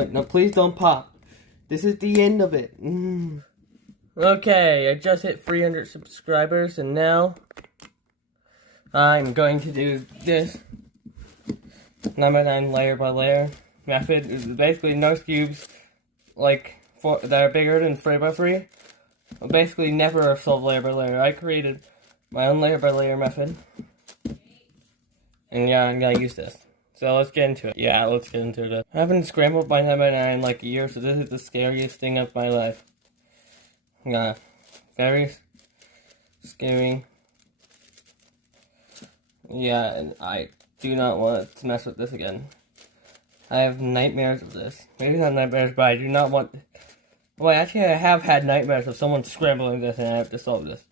Wait, no, please don't pop. This is the end of it. Okay, I just hit 300 subscribers, and now I'm going to do this number 9 layer by layer method. It's basically nose cubes that are bigger than 3x3. Basically, never solve layer by layer. I created my own layer by layer method, and yeah, I'm gonna use this. So let's get into it. Yeah, let's get into it. I haven't scrambled by number 9 in like a year, so this is the scariest thing of my life. Yeah, very scary. Yeah, and I do not want to mess with this again. I have nightmares of this. Maybe not nightmares, but I do not want... Well, actually, I have had nightmares of someone scrambling this and I have to solve this.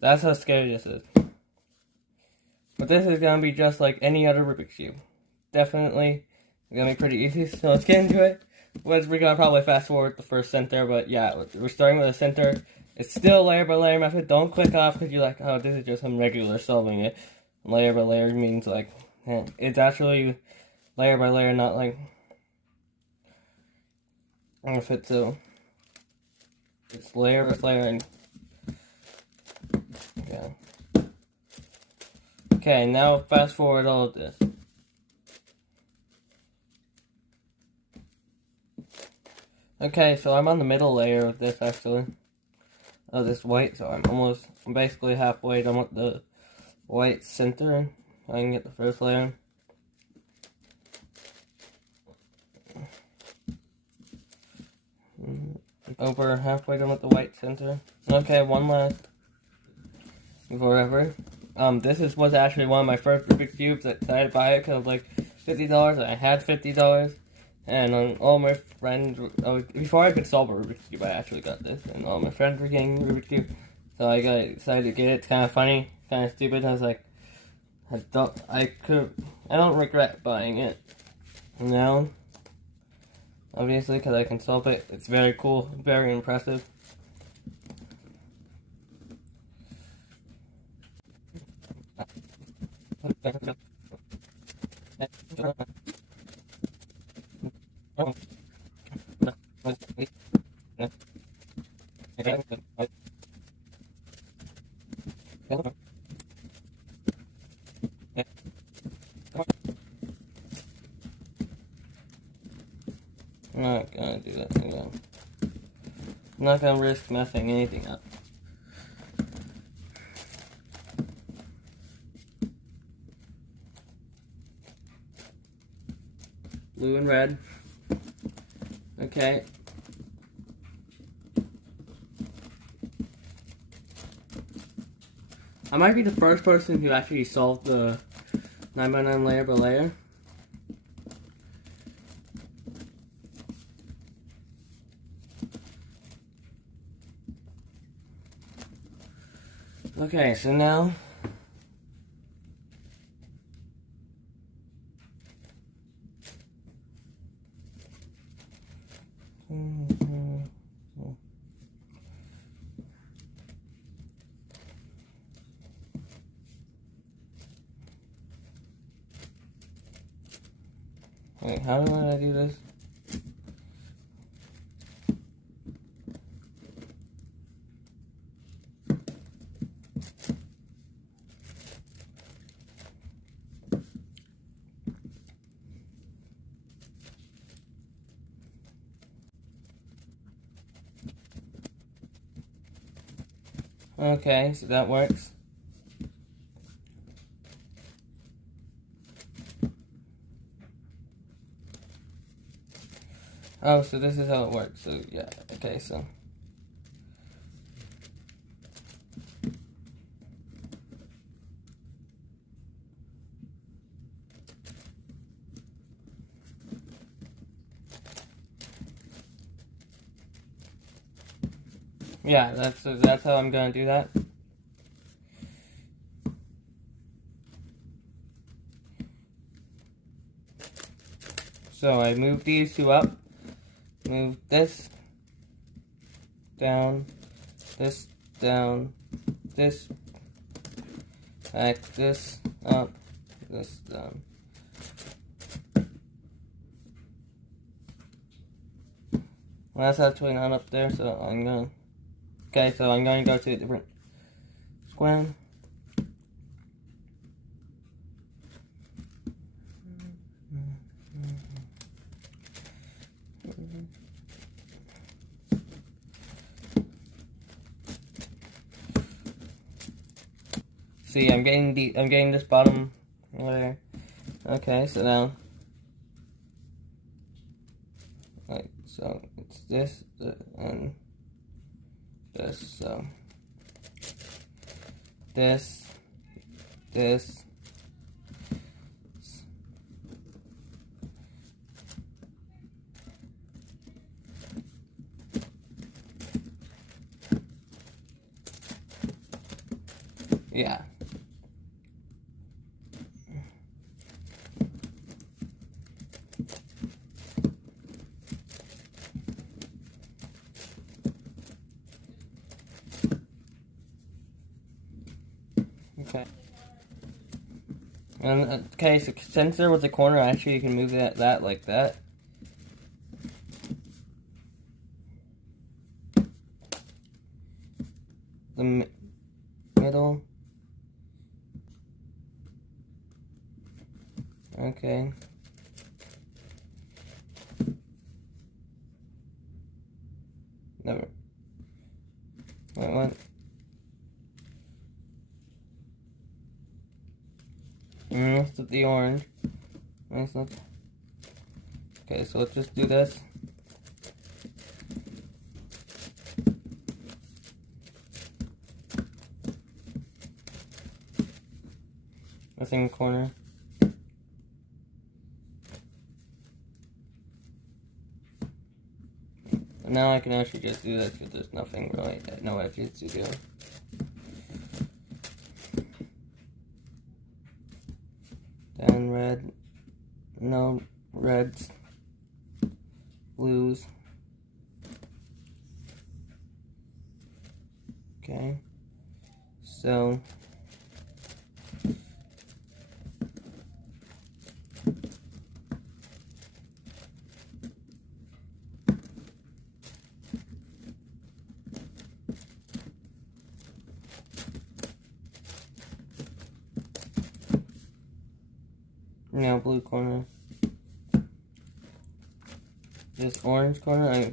That's how scary this is. But this is going to be just like any other Rubik's Cube. Definitely going to be pretty easy, so let's get into it. We're going to probably fast forward the first center, but yeah, we're starting with a center. It's still layer by layer method. Don't click off because you're like, oh, this is just some regular solving it. Layer by layer means like, it's actually layer by layer, not like, if it's a, it's layer by layer and, okay. Okay, now fast forward all of this. Okay, so I'm on the middle layer of this actually. Of this white, so I'm basically halfway done with the white center. I can get the first layer. Over halfway done with the white center. Okay, one last. Forever. This was actually one of my first Rubik's Cubes that I had to buy it because it was like $50, and I had $50. And all my friends, before I could solve a Rubik's Cube, I actually got this. And all my friends were getting Rubik's Cube. So I decided to get it. It's kind of funny, kind of stupid. I was like, I don't regret buying it. Now, obviously, because I can solve it. It's very cool, very impressive. I'm not gonna do that again. I'm not gonna risk messing anything up. Blue and red. Okay. I might be the first person who actually solved the 9x9 layer by layer. Okay, so now wait, how do I do this? Okay, so that works. Oh, so this is how it works. So, yeah, okay, so. Yeah, that's how I'm gonna do that. So I move these two up, move this down, this down, this back, this up, this down. And that's actually not up there, so I'm gonna... Okay, so I'm going to go to a different square. See, I'm getting this bottom layer. Okay, so now, like, so it's this and this. So this. Yeah. Okay. And okay, so since there was a corner, actually you can move that like that. The middle. Okay. Never. Wait, what? Let's do the orange. Okay, so let's just do this. That's in the corner. Now I can actually just do this because there's nothing really, no edges to do. Then red, no reds, blues. Okay, so now blue corner. This orange corner,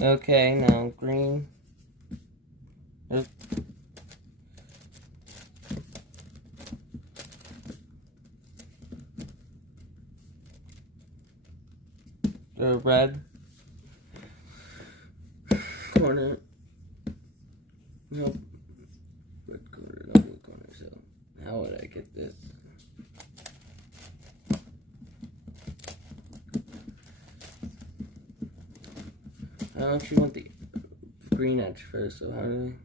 okay, now green. The red corner. Nope. Red corner, no blue corner. So, how would I get this? I actually want the green edge first, so how do I?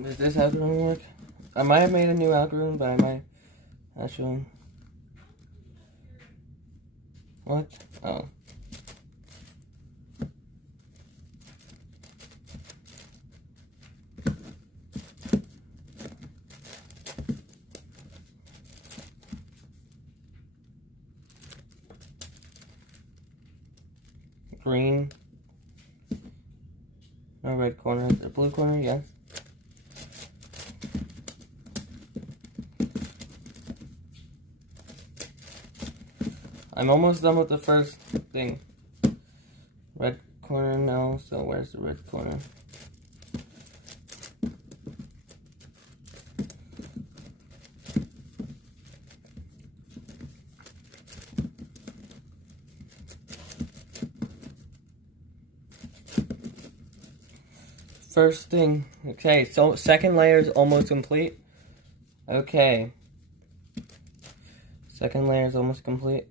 Does this algorithm work? I might have made a new algorithm, but I might actually... What? Oh. Green. No red corner. The blue corner, yeah. I'm almost done with the first thing. Red corner, no. So where's the red corner? First thing. Okay, so second layer is almost complete. Okay. Second layer is almost complete.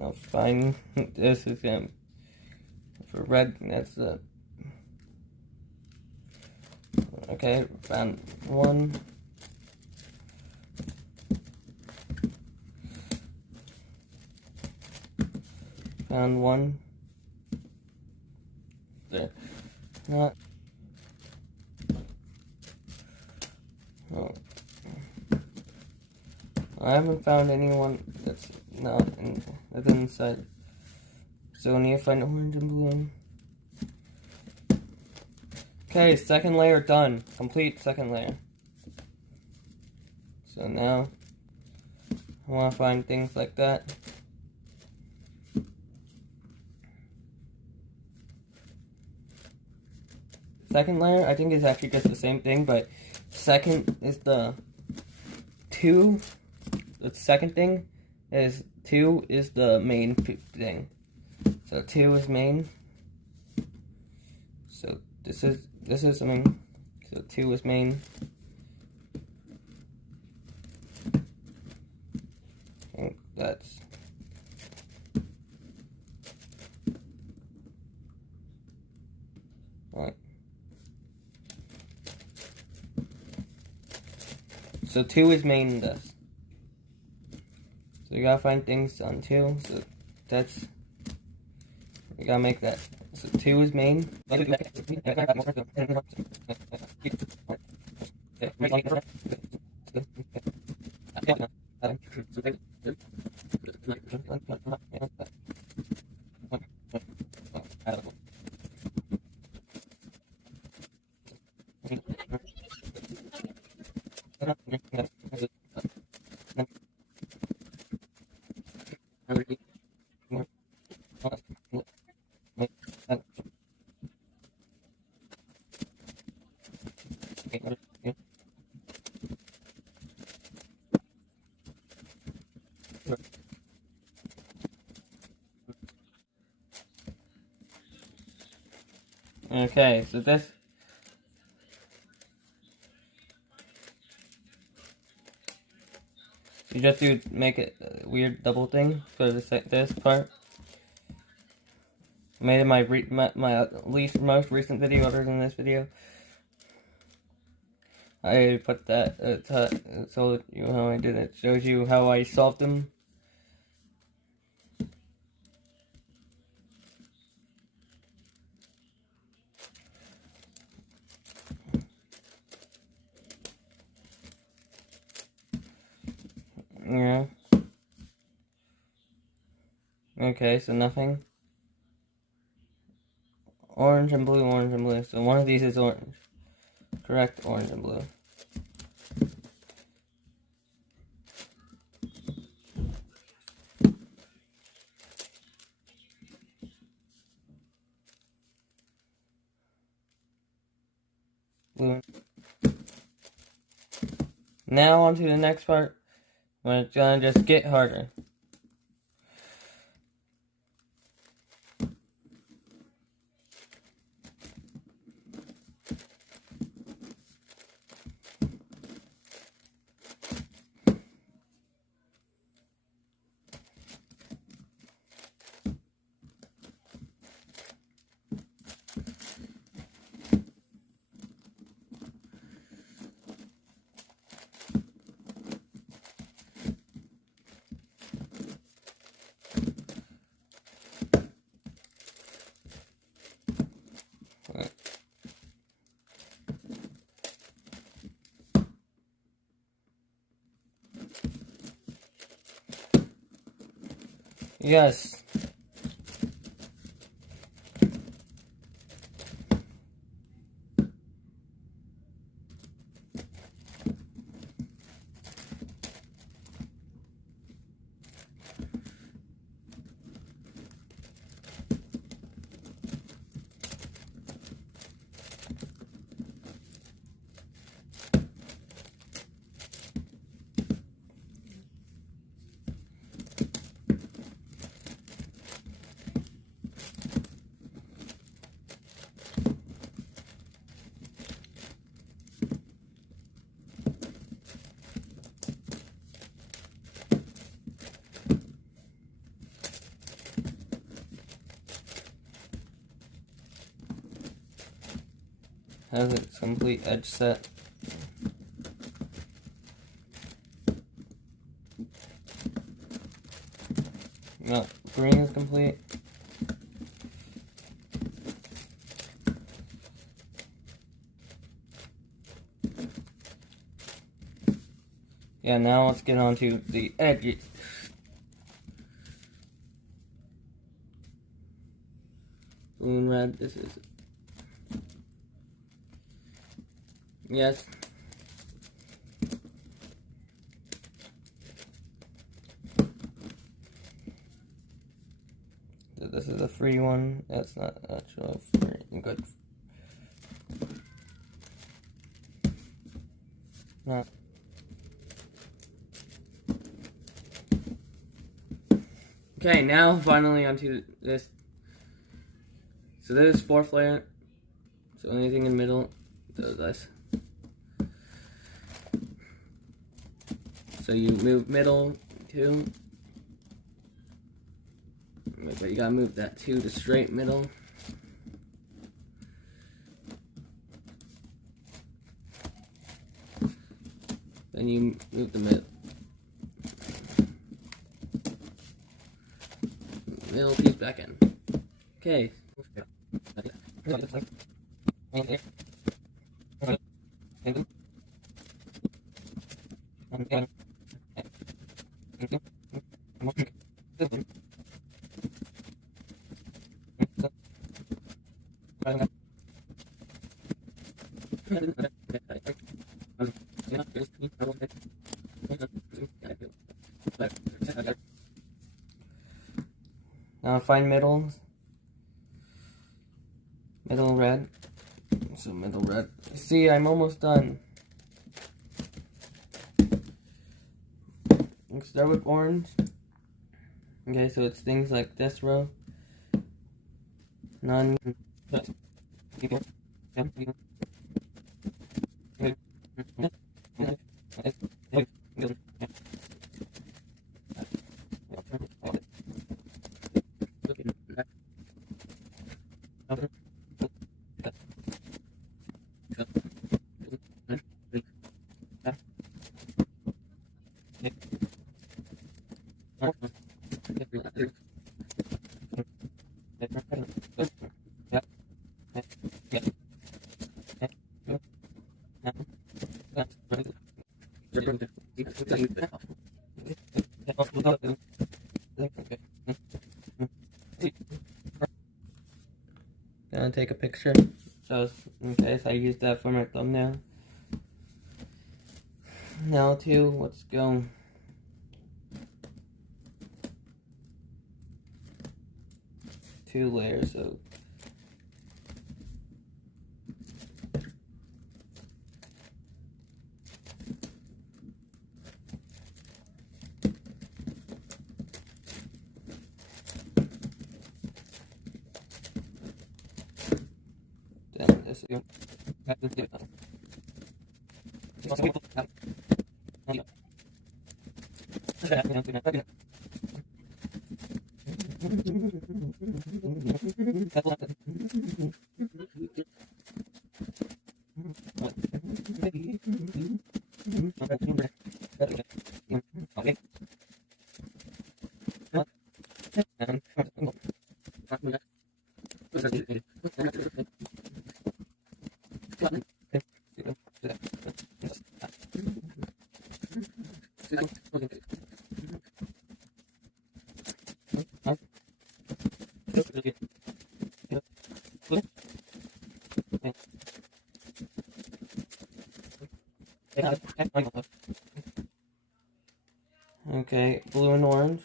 I'll find this is him. For red, that's the... Okay, found one. Found one. There. Not. Oh. I haven't found anyone that's not in, that's inside. So I need to find orange and blue. Okay, second layer done. Complete second layer. So now I want to find things like that. Second layer, I think is actually just the same thing, but second is the 2. The second thing is 2 is the main thing. So 2 is main. So this is main. So 2 is main. And that's right. So 2 is main in this. So you gotta find things on 2. So that's, you gotta make that. So 2 is main. Okay, so this, you just do make it a weird double thing for this part. I made it my most recent video other than this video. I put that so you know how I did it. Shows you how I solved them. Yeah. Okay, so nothing. Orange and blue, orange and blue. So one of these is orange. Correct, orange and blue. Blue. Now on to the next part, when it's gonna just get harder. Yes. has its complete edge set. No, green is complete. Yeah, now let's get on to the edges. Blue and red, this is... Yes. So this is a free one. That's not actually free. Good. No. Okay, now finally onto this. So there's 4th layer. So anything in the middle does this. So you move middle 2. But you gotta move that 2 to straight middle. Then you move the middle piece back in. Okay. Now find middle red. So middle red. See, I'm almost done. Let's start with orange. Okay, so it's things like this row. None. Gonna take a picture just in case I use that for my thumbnail. Now let's go. Two layers of then this again. Okay, blue and orange.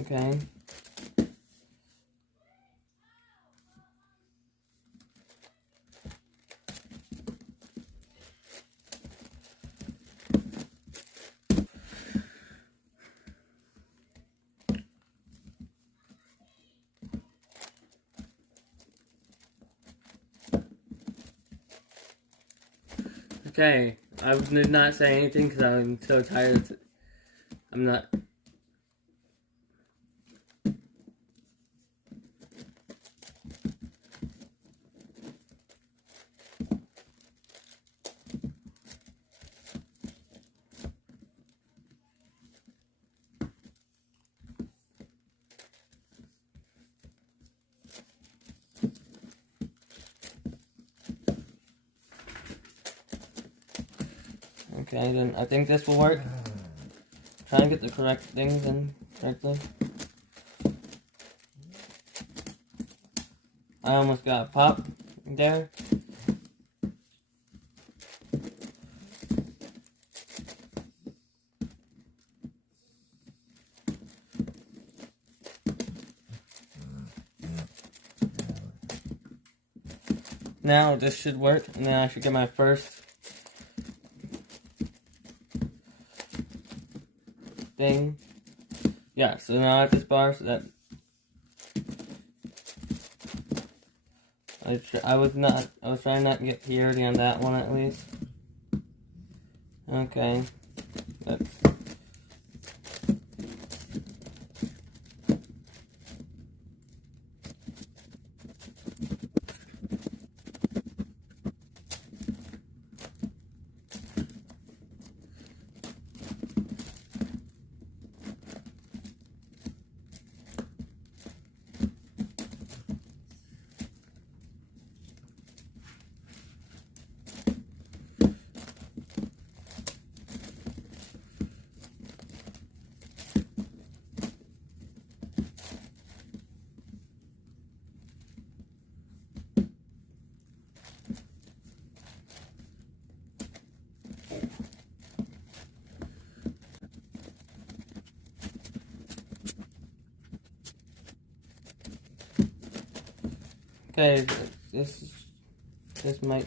Okay. Okay, I did not say anything because I'm so tired. I'm not. Okay, then I think this will work. Try and get the correct things in correctly. I almost got a pop there. Now this should work, and then I should get my first thing. Yeah, so now I have this bar, so that I was trying not to get purity on that one at least. Okay, that's okay. This might.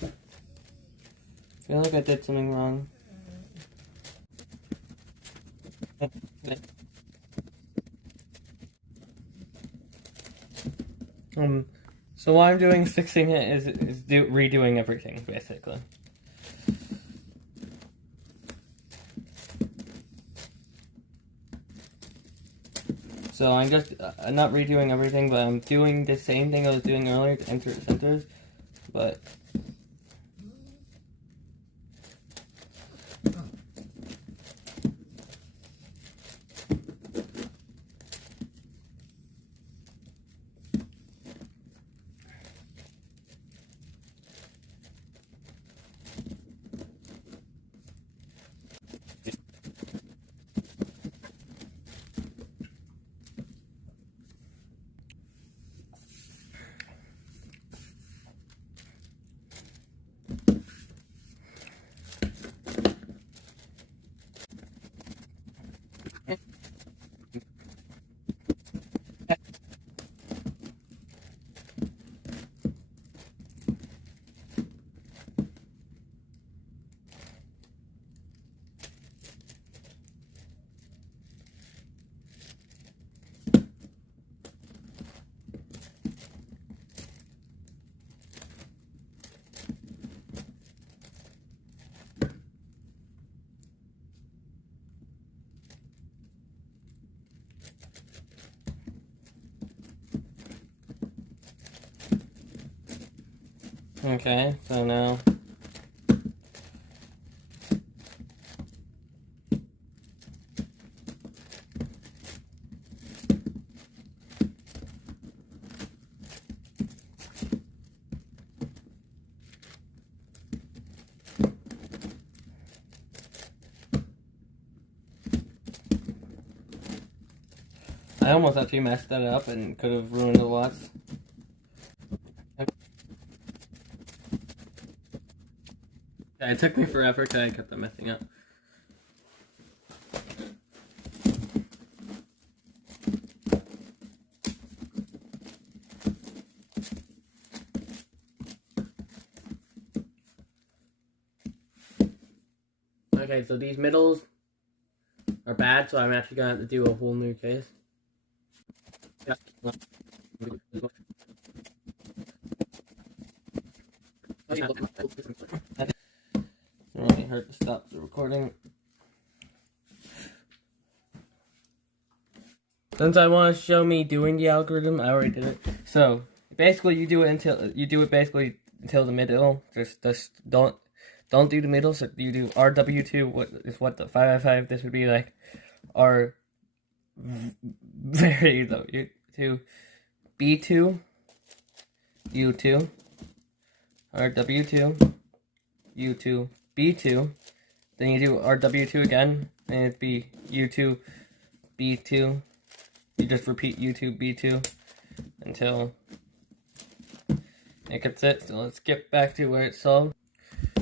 I feel like I did something wrong. So what I'm doing is fixing it is redoing everything basically. So I'm just not redoing everything, but I'm doing the same thing I was doing earlier to enter centers, but. Okay, so now. I almost actually messed that up and could have ruined the watts. Yeah, it took me forever because I kept on messing up. Okay, so these middles are bad, so I'm actually going to have to do a whole new case. Yeah. It really hurt to stop the recording. Since I want to show me doing the algorithm, I already did it. So basically, you do it until the middle. Just don't do the middle. So you do RW2. What is what the 555? This would be like R very easy. To B2, U2, RW2, U2, B2. Then you do RW2 again, and it'd be U2, B2. You just repeat U2, B2 until it gets it. So let's get back to where it's solved.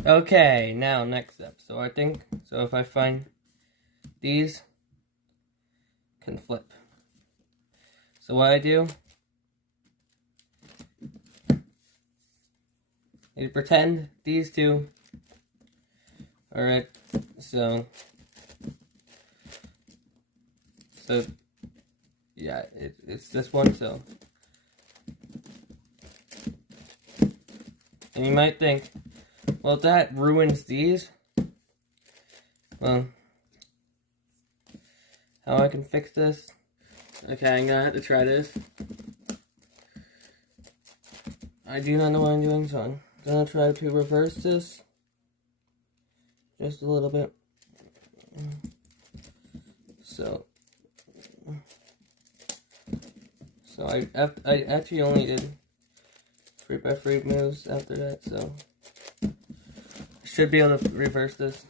Okay, now next step. So I think, so if I find these can flip. So what I do, you pretend these two are it. So yeah, it's this one. So, and you might think, well, that ruins these. Well, how I can fix this? Okay, I'm gonna have to try this. I do not know what I'm doing, so I'm gonna try to reverse this just a little bit. So I actually only did 3x3 moves after that, so I should be able to reverse this.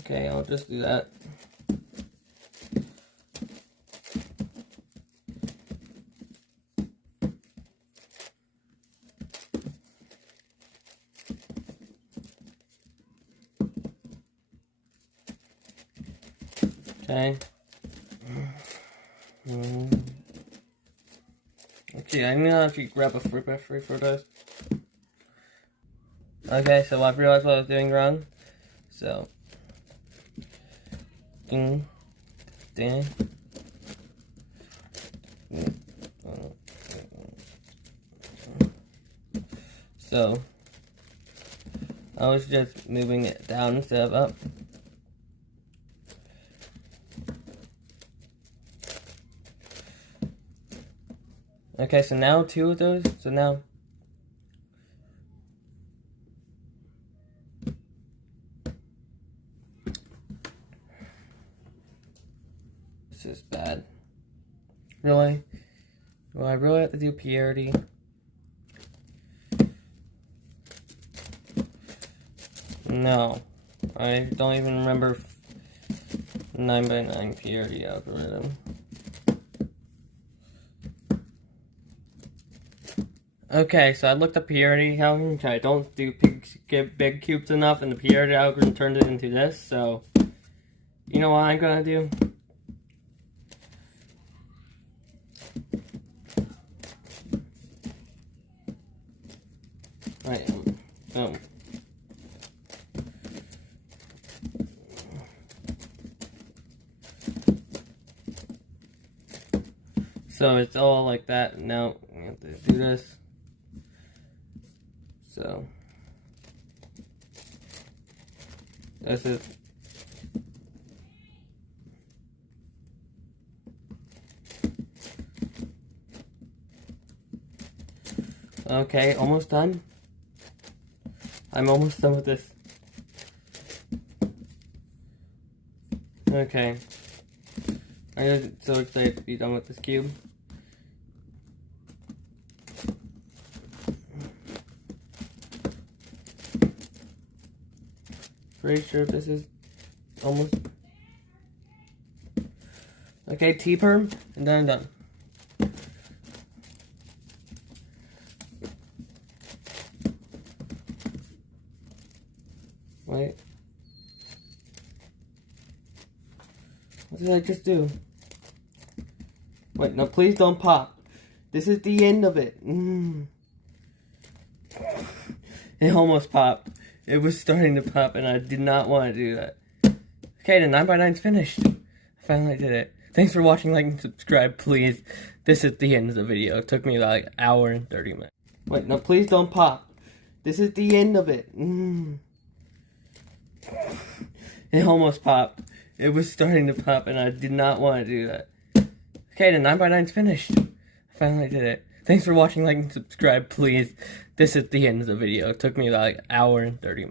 Okay, I'll just do that. Okay. Okay, I'm gonna actually grab a 3x3 for this. Okay, so I've realized what I was doing wrong. So, ding, ding. So, I was just moving it down instead of up. Okay, so now two of those. So now this is bad. Really? Do I really have to do purity? No. I don't even remember 9x9 purity algorithm. Okay, so I looked up purity algorithm. I don't do big cubes enough, and the purity algorithm turned it into this. So, you know what I'm gonna do? Right. Boom. So it's all like that. Now we have to do this. So this is okay, almost done. I'm almost done with this. Okay. I'm so excited to be done with this cube. Pretty sure this is almost okay. T-perm, and then I'm done. Wait, what did I just do? Wait, no, please don't pop. This is the end of it. It almost popped. It was starting to pop, and I did not want to do that. Okay, the 9x9's finished. I finally did it. Thanks for watching, like, and subscribe, please. This is the end of the video. It took me about like an hour and 30 minutes. Wait, no, please don't pop. This is the end of it. It almost popped. it was starting to pop, and I did not want to do that. Okay, the 9x9's finished. I finally did it. Thanks for watching, like, and subscribe, please. This is the end of the video. It took me like an hour and 30 minutes.